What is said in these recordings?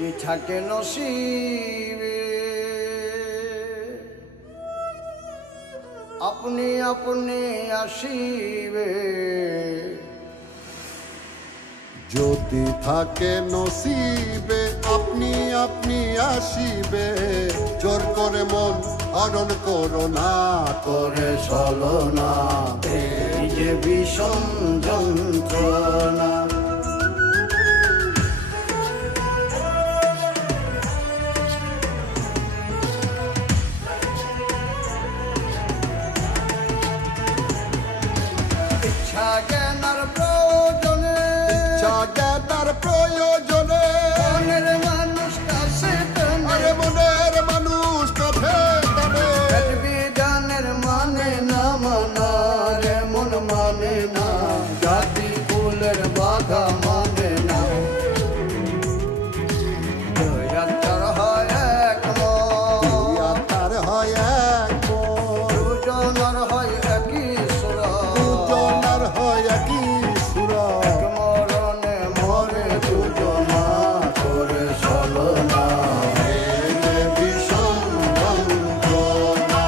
কি থাকে নসিবে আপনি আপনি আসিবে যদি থাকে নসিবে আপনি আপনি আসিবে জোর করে মন হরণ করো না করে ছলনা এই যে বিষম যন্ত্রণা ইচ্ছা জ্ঞানার প্রয়োজনে মনের মানুষ কাছে টানে মনের মানুষ কাছে টানে বিধানের মানে না মানা রে মন মানে না জাতি কুলের বাধা মানে না দুই আত্মার হয় এক মন আত্মার হয় এক দুজনের হয় একই সুরা দুজনার হয় একই সুরা এক মরণে মরে দুজনা করে ছলনা এই যে বিষম যন্ত্রণা।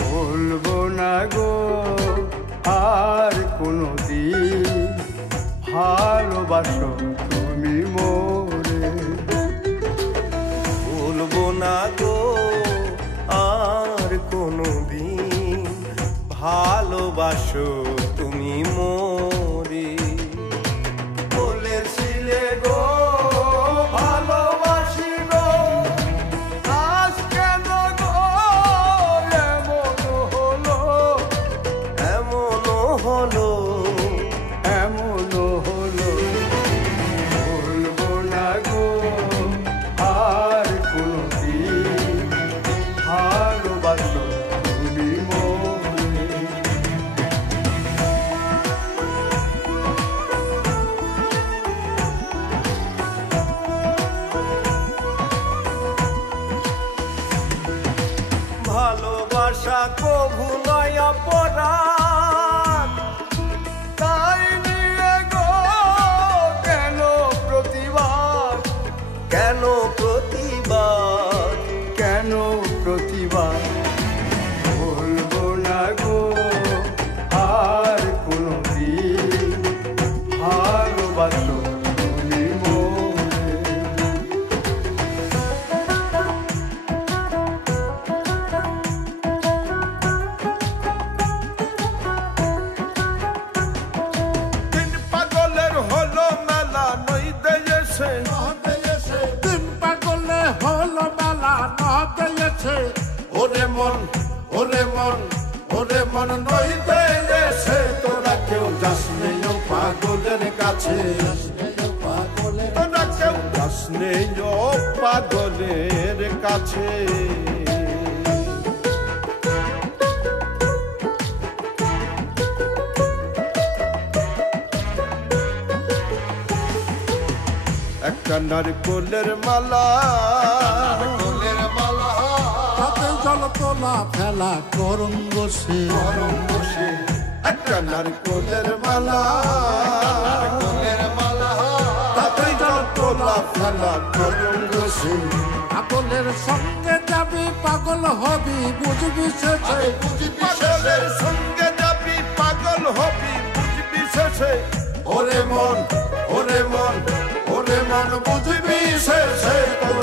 বলবো না গো আর কোনো দিন ভালোবাসো তুমি মোরে বলবো না গো আর কোনো দিন ভালোবাসো তুমি মোরে বলেছিলে গো ভালোবাসি গো আজ কেন গো এমন হলো এমনও হলো বলবো না গো আর কোনো দিন ভালোবাসো তুমি মোরে ভালোবাসা কভু নয় অপরাধ তাই নিয়ে গো কেন প্রতিবাদ কেন প্রতিবাদ কেন প্রতিবাদ বলবো না গো আর কোনো দিন ভালোবাসো তুমি মোরে দিন পাগলের হলো মেলা নই দেয়েছে দিন পাগলে হলো মেলা না দিয়েছে ওরে মন ওরে মন ওরে মন নই দেয়েছে তোরা কেউ যাস নেই ও পাগলের কাছে তোরা কেউ যাস নেই ও পাগলের কাছে একটা নারকোলের মালা তাতে জল তোলা ফেলা করুন বসে একটা নারকোলের মালা তাতে জল তোলা ফেলা করুন বসে পাগলের সঙ্গে যাবি পাগল হবি বুঝবি শেষে পাগলের সঙ্গে যাবি পাগল হবি বুঝবি শেষে ওরে মন ওরে মন ওরে মন বুঝবি শেষে তোরা